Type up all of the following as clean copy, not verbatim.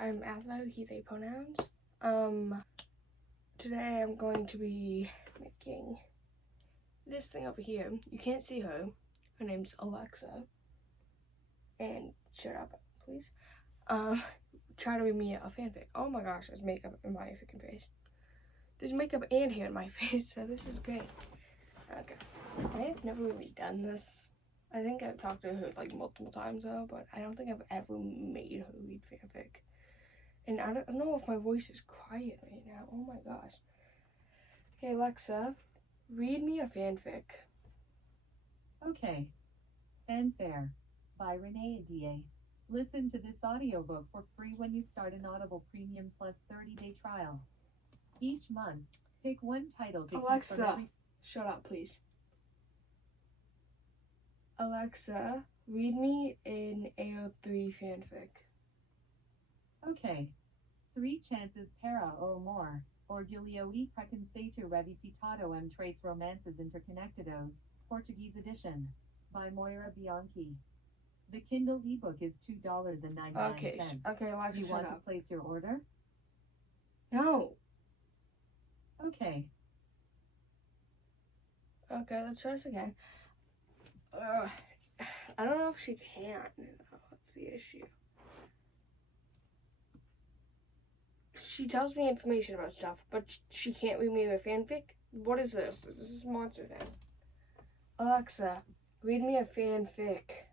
I'm Atho, he, they pronouns. Today I'm going to be making this thing over here. You can't see her. Her name's Alexa. And shut up, please. Try to read me a fanfic. Oh my gosh, there's makeup in my freaking face. There's makeup and hair in my face, so this is great. Okay. I have never really done this. I think I've talked to her like multiple times though, but I don't think I've ever made her read fanfic. And I don't know if my voice is quiet right now. Oh my gosh. Hey Alexa, read me a fanfic. Okay. Fanfare by Renee Adie. Listen to this audiobook for free when you start an Audible Premium Plus 30-day trial. Each month, pick one title to Alexa, keep from every... shut up please. Alexa, read me an AO3 fanfic. Okay. 3 chances para o more, Orgulho e preconceito revisitado em 3 romances interconectados, Portuguese edition, by Moira Bianchi. The Kindle ebook is $2.99. Okay, Alexa, You shut want up. to place your order? No. Okay. Okay, let's try this again. I don't know if she can. What's the issue? She tells me information about stuff, but she can't read me a fanfic? What is this? This is Monster Thing. Alexa, read me a fanfic.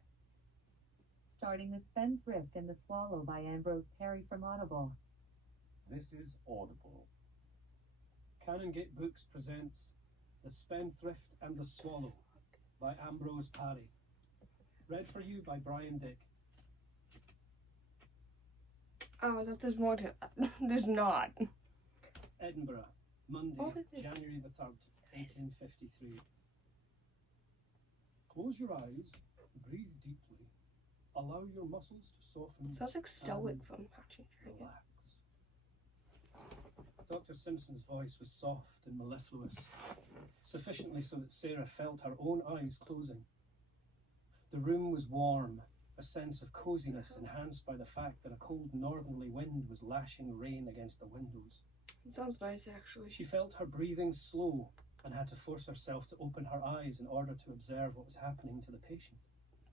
Starting The Spendthrift and the Swallow by Ambrose Parry from Audible. This is Audible. Canongate Books presents The Spendthrift and the Swallow by Ambrose Parry. Read for you by Brian Dick. Oh, I thought there's more to that. There's not. Edinburgh, Monday, What is this? January the 3rd, 1853. Close your eyes, breathe deeply, allow your muscles to soften. Sounds like Stoic and from Hatching Dragon. relax. Dr. Simpson's voice was soft and mellifluous, sufficiently so that Sarah felt her own eyes closing. The room was warm, a sense of coziness enhanced by the fact that a cold northerly wind was lashing rain against the windows. It sounds nice, actually. She felt her breathing slow and had to force herself to open her eyes in order to observe what was happening to the patient.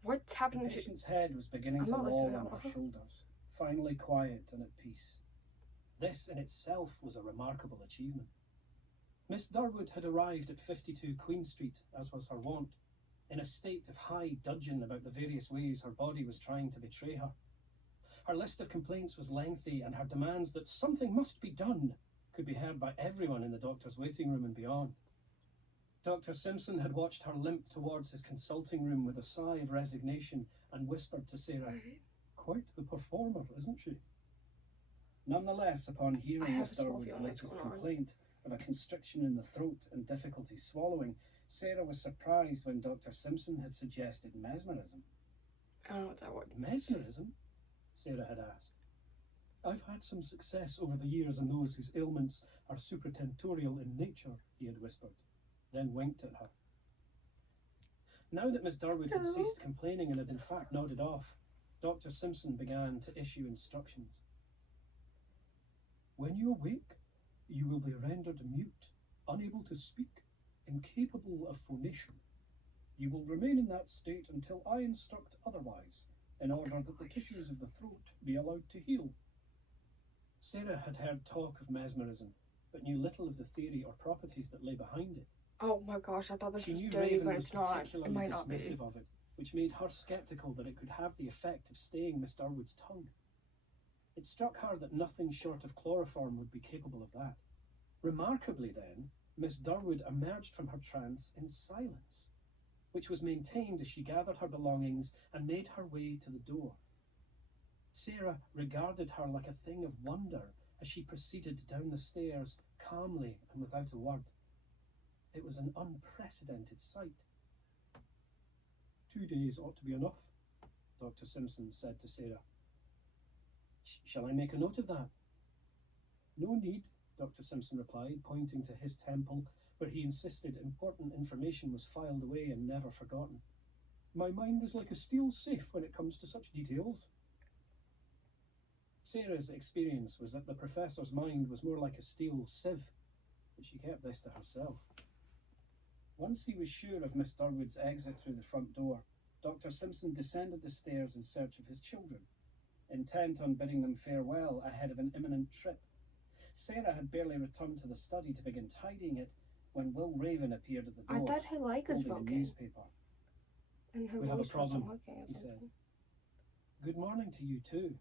What's The happening to... patient's head was beginning I'm to not loll listening on now. her shoulders, finally quiet and at peace. This in itself was a remarkable achievement. Miss Durwood had arrived at 52 Queen Street, as was her wont, in a state of high dudgeon about the various ways her body was trying to betray her. Her list of complaints was lengthy, and her demands that something must be done could be heard by everyone in the doctor's waiting room and beyond. Dr. Simpson had watched her limp towards his consulting room with a sigh of resignation and whispered to Sarah, "Quite the performer, isn't she?" Nonetheless, upon I hearing have Miss a small Durwood's feeling what's latest going on. complaint of a constriction in the throat and difficulty swallowing, Sarah was surprised when Dr. Simpson had suggested mesmerism. I don't know what that word means. Mesmerism? Sarah had asked. "I've had some success over the years in those whose ailments are supratentorial in nature," he had whispered, then winked at her. Now that Miss Durwood had ceased complaining and had in fact nodded off, Dr. Simpson began to issue instructions. "When you awake, you will be rendered mute, unable to speak, incapable of phonation. You will remain in that state until I instruct otherwise, in order that the tissues of the throat be allowed to heal." Sarah had heard talk of mesmerism, but knew little of the theory or properties that lay behind it. Oh my gosh, I thought this She was knew dirty, Raven but was it's not. It particularly might not be. dismissive of it, which made her sceptical that it could have the effect of staying Miss Durwood's tongue. It struck her that nothing short of chloroform would be capable of that. Remarkably then, Miss Durwood emerged from her trance in silence, which was maintained as she gathered her belongings and made her way to the door. Sarah regarded her like a thing of wonder as she proceeded down the stairs calmly and without a word. It was an unprecedented sight. 2 days ought to be enough, Dr. Simpson said to Sarah. Shall I make a note of that? No need, Dr. Simpson replied, pointing to his temple, where he insisted important information was filed away and never forgotten. My mind is like a steel safe when it comes to such details. Sarah's experience was that the professor's mind was more like a steel sieve, but she kept this to herself. Once he was sure of Miss Durwood's exit through the front door, Dr. Simpson descended the stairs in search of his children, intent on bidding them farewell ahead of an imminent trip. Sarah had barely returned to the study to begin tidying it when Will Raven appeared at the I door, thought her leg was holding a broken. newspaper. And her "We have a voice wasn't problem," working or he said. something. "Good morning to you too,"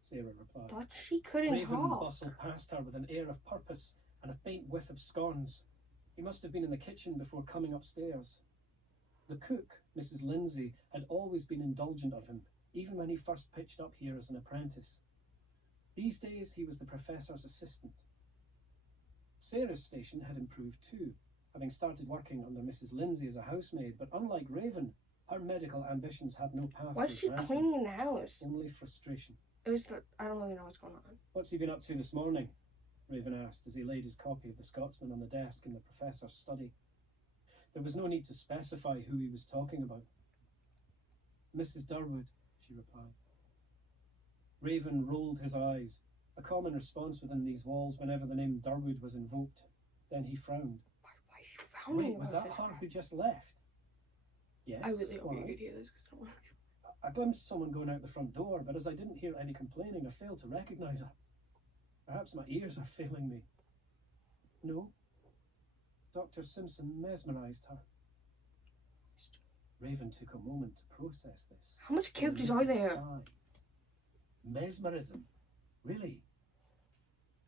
Sarah replied. Thought she couldn't Raven talk. bustled past her with an air of purpose and a faint whiff of scones. He must have been in the kitchen before coming upstairs. The cook, Mrs. Lindsay, had always been indulgent of him, even when he first pitched up here as an apprentice. These days he was the professor's assistant. Sarah's station had improved too, having started working under Mrs. Lindsay as a housemaid, but unlike Raven, her medical ambitions had no path Why to is she advancement, cleaning the house? only frustration. It was I don't really know what's going on. "What's he been up to this morning?" Raven asked as he laid his copy of The Scotsman on the desk in the professor's study. There was no need to specify who he was talking about. "Mrs. Durwood," she replied. Raven rolled his eyes, a common response within these walls whenever the name Durwood was invoked. Then he frowned. Why is he frowning "Wait, was about that this? her who just left?" "Yes." I really hope why? you could hear this because I don't want "I glimpsed someone going out the front door, but as I didn't hear any complaining, I failed to recognise her. Perhaps my ears are failing me." "No. Dr. Simpson mesmerised her." Raven took a moment to process this. How much characters Then are let it there? sigh. Mesmerism? Really?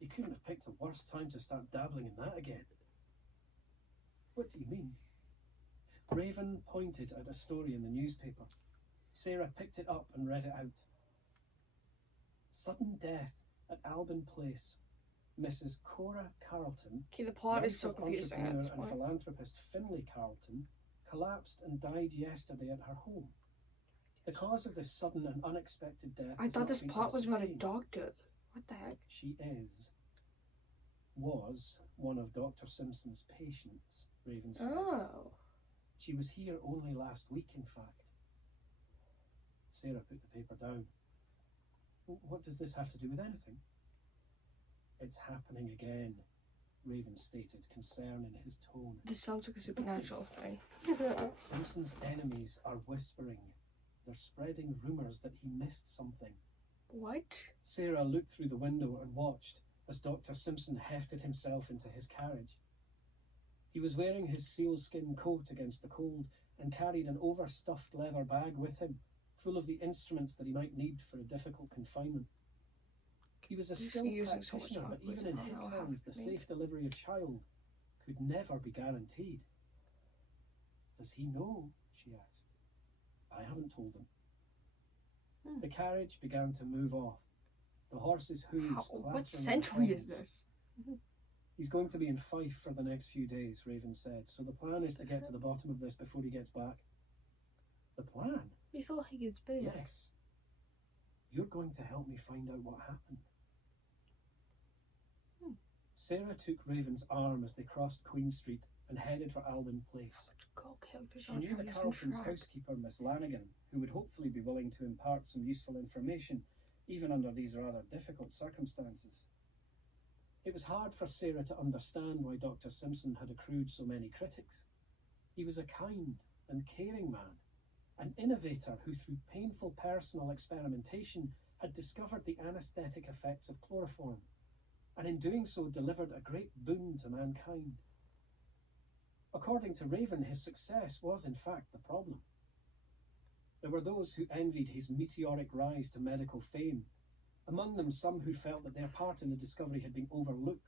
He couldn't have picked a worse time to start dabbling in that again. "What do you mean?" Raven pointed at a story in the newspaper. Sarah picked it up and read it out. "Sudden death at Alban Place. Mrs. Cora Carlton, Okay, the plot is so wife of confusing. entrepreneur That's and why. philanthropist Finlay Carlton, collapsed and died yesterday at her home. The cause of this sudden and unexpected death I has thought not this been plot was about a ascertained. doctor. What the heck? She was one of Dr. Simpson's patients," Raven said. Oh. "She was here only last week, in fact." Sarah put the paper down. "What does this have to do with anything?" "It's happening again," Raven stated, concern in his tone. This sounds like a supernatural thing. "Simpson's enemies are whispering. They're spreading rumours that he missed something." What? Sarah looked through the window and watched as Dr. Simpson hefted himself into his carriage. He was wearing his sealskin coat against the cold and carried an overstuffed leather bag with him, full of the instruments that he might need for a difficult confinement. He was a Just skilled using so much practitioner, but language, even in I his don't know how hands, the it means. safe delivery of child could never be guaranteed. "Does he know?" she asked. "I haven't told him." The carriage began to move off. The horse's hooves clattering What on the century is cobbles. this? "He's going to be in Fife for the next few days," Raven said, "so the plan is to get to the bottom of this before he gets back." "The plan?" Before he gets back. "Yes. You're going to help me find out what happened." Sarah took Raven's arm as they crossed Queen Street and headed for Alban Place. Cool characters She on knew the here Carlton's Shrek. housekeeper, Miss Lanigan, who would hopefully be willing to impart some useful information, even under these rather difficult circumstances. It was hard for Sarah to understand why Dr. Simpson had accrued so many critics. He was a kind and caring man, an innovator who, through painful personal experimentation, had discovered the anaesthetic effects of chloroform, and in doing so delivered a great boon to mankind. According to Raven, his success was in fact the problem. There were those who envied his meteoric rise to medical fame, among them some who felt that their part in the discovery had been overlooked.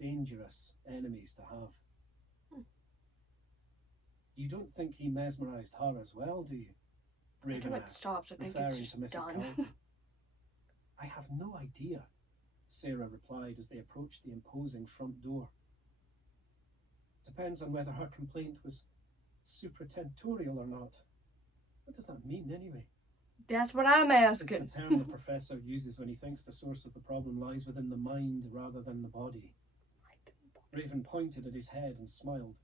Dangerous enemies to have. "You don't think he mesmerised her as well, do you?" Raven When it asked, stops, I think it's referring just to Mrs. done. Carlton. "I have no idea," Sarah replied as they approached the imposing front door. "Depends on whether her complaint was supratentorial or not." What does that mean, anyway? That's what I'm It's the asking. term the professor uses when he thinks the source of the problem lies within the mind rather than the body. Raven pointed at his head and smiled.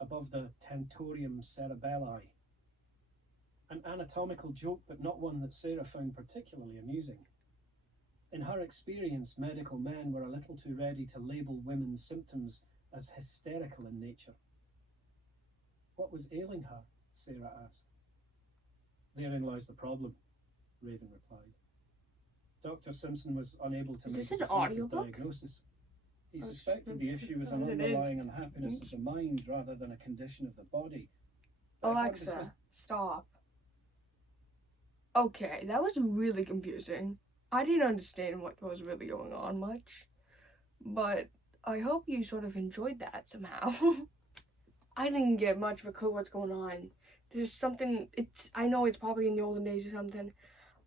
Above the tentorium cerebelli. An anatomical joke, but not one that Sarah found particularly amusing. In her experience, medical men were a little too ready to label women's symptoms as hysterical in nature. What was ailing her? Sarah asked. Therein lies the problem, Raven replied. Dr. Simpson was unable to Is make this a an definitive audiobook? diagnosis. He Oh, suspected the issue was an it is. underlying unhappiness of the mind rather than a condition of the body. But if one Alexa, stop. Okay, that was really confusing. I didn't understand what was really going on much, but I hope you sort of enjoyed that somehow. I didn't get much of a clue what's going on. There's something, I know it's probably in the olden days or something.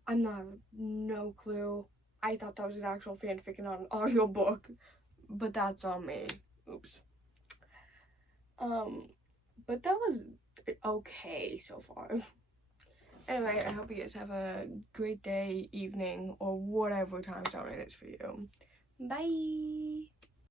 I'm not, no clue. I thought that was an actual fanfic and not an audiobook, but that's on me. Oops. But that was okay so far. Anyway, I hope you guys have a great day, evening, or whatever time zone it is for you. Bye!